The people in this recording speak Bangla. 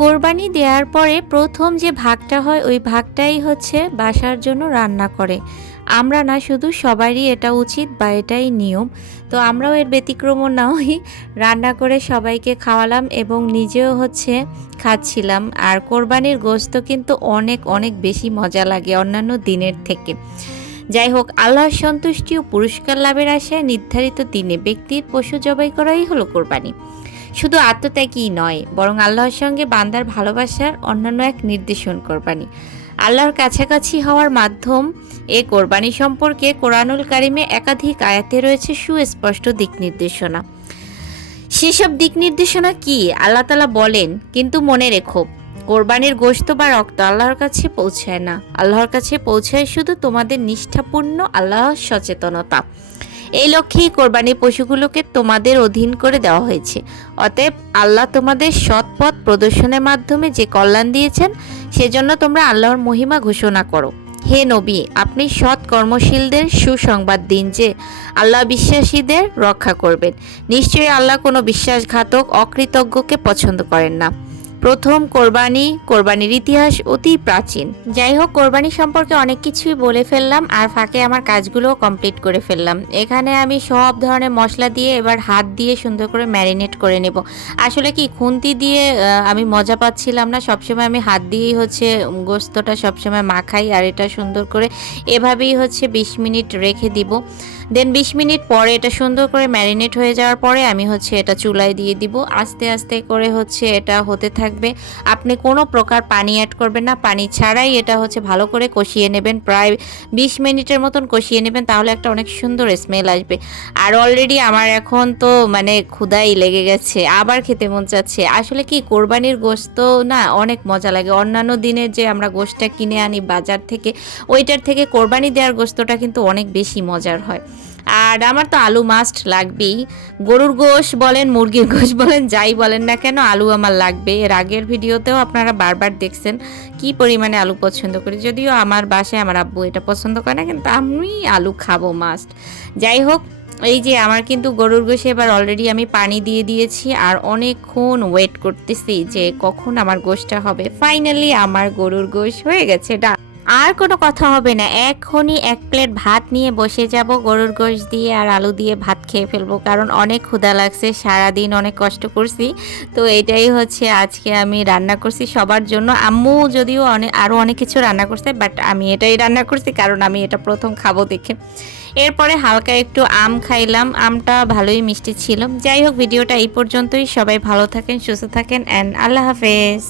কোরবানি দেওয়ার পরে প্রথম যে ভাগটা হয় ওই ভাগটাই হচ্ছে বাসার জন্য রান্না করে। আমরা না, শুধু সবারই এটা উচিত বা এটাই নিয়ম। তো আমরাও এর ব্যতিক্রমও নই, রান্না করে সবাইকে খাওয়ালাম এবং নিজেও হচ্ছে খাচ্ছিলাম। আর কোরবানির গোশত কিন্তু অনেক অনেক বেশি মজা লাগে অন্যান্য দিনের থেকে। যাই হোক, আল্লাহর সন্তুষ্টি ও পুরস্কার লাভের আশায় নির্ধারিত দিনে ব্যক্তির পশু জবাই করাই হলো কোরবানি। শুধু আত্মত্যাগই নয়, বরং আল্লাহর সঙ্গে বান্দার ভালোবাসার অন্যান্য এক নির্দেশন কোরবানি। আল্লাহর কাছাকাছি হওয়ার মাধ্যম এ কোরবানি সম্পর্কে কোরআনুল কারিমে একাধিক আয়াতে রয়েছে সুস্পষ্ট দিক নির্দেশনা। সেসব দিক নির্দেশনা কি? আল্লাহ তাআলা বলেন, কিন্তু মনে রেখো, কোরবানির গোশত বা রক্ত আল্লাহর কাছে পৌঁছায় না। আল্লাহর কাছে পৌঁছায় শুধু তোমাদের নিষ্ঠাপূর্ণ আল্লাহ সচেতনতা। এই লক্ষ্যেই কোরবানি পশুগুলোকে তোমাদের অধীন করে দেওয়া হয়েছে। অতএব আল্লাহ তোমাদের সৎ পথ প্রদর্শনের মাধ্যমে যে কল্যাণ দিয়েছেন, সেজন্য তোমরা আল্লাহর মহিমা ঘোষণা করো। হে নবী, আপনি সৎ কর্মশীলদের সুসংবাদ দিন যে আল্লাহ বিশ্বাসীদের রক্ষা করবেন। নিশ্চয়ই আল্লাহ কোনো বিশ্বাসঘাতক অকৃতজ্ঞকে পছন্দ করেন না। প্রথম কোরবানির ইতিহাস অতি প্রাচীন। যাই হোক, কোরবানি সম্পর্কে অনেক কিছুই বলে ফেললাম, আর ফাঁকে আমার কাজগুলোও কমপ্লিট করে ফেললাম। এখানে আমি সব ধরনের মশলা দিয়ে এবার হাত দিয়ে সুন্দর করে ম্যারিনেট করে নেব। আসলে কি, খুন্তি দিয়ে আমি মজা পাচ্ছিলাম না, সবসময় আমি হাত দিয়েই হচ্ছে গোস্তটা সবসময় মাখাই। আর এটা সুন্দর করে এভাবেই হচ্ছে 20 মিনিট রেখে দিব। দেন 20 মিনিট পরে এটা সুন্দর করে ম্যারিনেট হয়ে যাওয়ার পরে আমি হচ্ছে এটা চুলায় দিয়ে দিব। আস্তে আস্তে করে হচ্ছে এটা হতে থাকবে। আপনি কোনো প্রকার পানি অ্যাড করবেন না, পানি ছাড়াই এটা হচ্ছে ভালো করে কষিয়ে নেবেন। প্রায় 20 মিনিটের মতন কষিয়ে নেবেন, তাহলে একটা অনেক সুন্দর স্মেল আসবে। আর অলরেডি আমার এখন তো মানে ক্ষুধাই লেগে গেছে, আবার খেতে মন চাচ্ছে। আসলে কি, কোরবানির গোশত না অনেক মজা লাগে। অন্যান্য দিনের যে আমরা গোশতটা কিনে আনি বাজার থেকে, ওইটার থেকে কোরবানি দেওয়ার গোশতটা কিন্তু অনেক বেশি মজার হয়। আর আমার তো আলু মাস্ট লাগবেই। গরুর গোশ বলেন, মুরগির গোশ বলেন, যাই বলেন না কেন, আলু আমার লাগবে। এর আগের ভিডিওতেও আপনারা বারবার দেখছেন কি পরিমাণে আলু পছন্দ করি। যদিও আমার বাসায় আমার আব্বু এটা পছন্দ করে না, কিন্তু আমি আলু খাবো মাস্ট। যাই হোক, এই যে আমার কিন্তু গরুর গোশে এবার অলরেডি আমি পানি দিয়ে দিয়েছি, আর অনেকক্ষণ ওয়েট করতেছি যে কখন আমার গোশটা হবে। ফাইনালি আমার গরুর গোশ হয়ে গেছে। আর কোনো কথা হবে না, এখনই 1 প্লেট ভাত নিয়ে বসে যাব, গরুর গোশত দিয়ে আর আলু দিয়ে ভাত খেয়ে ফেলবো। কারণ অনেক ক্ষুধা লাগছে, সারাদিন অনেক কষ্ট করছি। তো এটাই হচ্ছে আজকে আমি রান্না করছি সবার জন্য। আম্মু যদিও আরও অনেক কিছু রান্না করছে, বাট আমি এটাই রান্না করছি কারণ আমি এটা প্রথম খাবো দেখে। এরপরে হালকা একটু আম খাইলাম, আমটা ভালোই মিষ্টি ছিল। যাই হোক, ভিডিওটা এই পর্যন্তই। সবাই ভালো থাকেন, সুস্থ থাকেন, অ্যান্ড আল্লাহ হাফেজ।